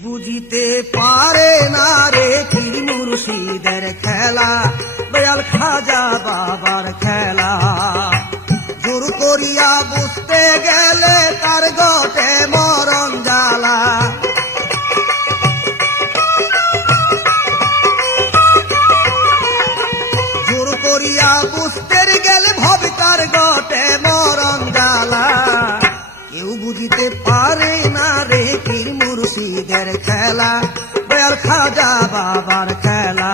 বুঝিতে পারে না রে কি মুর্শিদের খেলা, দয়াল খাজা বাবার খেলা। জোর করিয়া বুঝতে গেলে তার গটে মরণ জ্বালা। জোর করিয়া বুঝতে গেলে ভবে তার গটে মরণ জ্বালা। কেউ বুঝিতে পারে না রে কি মুর্শিদের খেলা, দয়াল খাজা বাবার খেলা।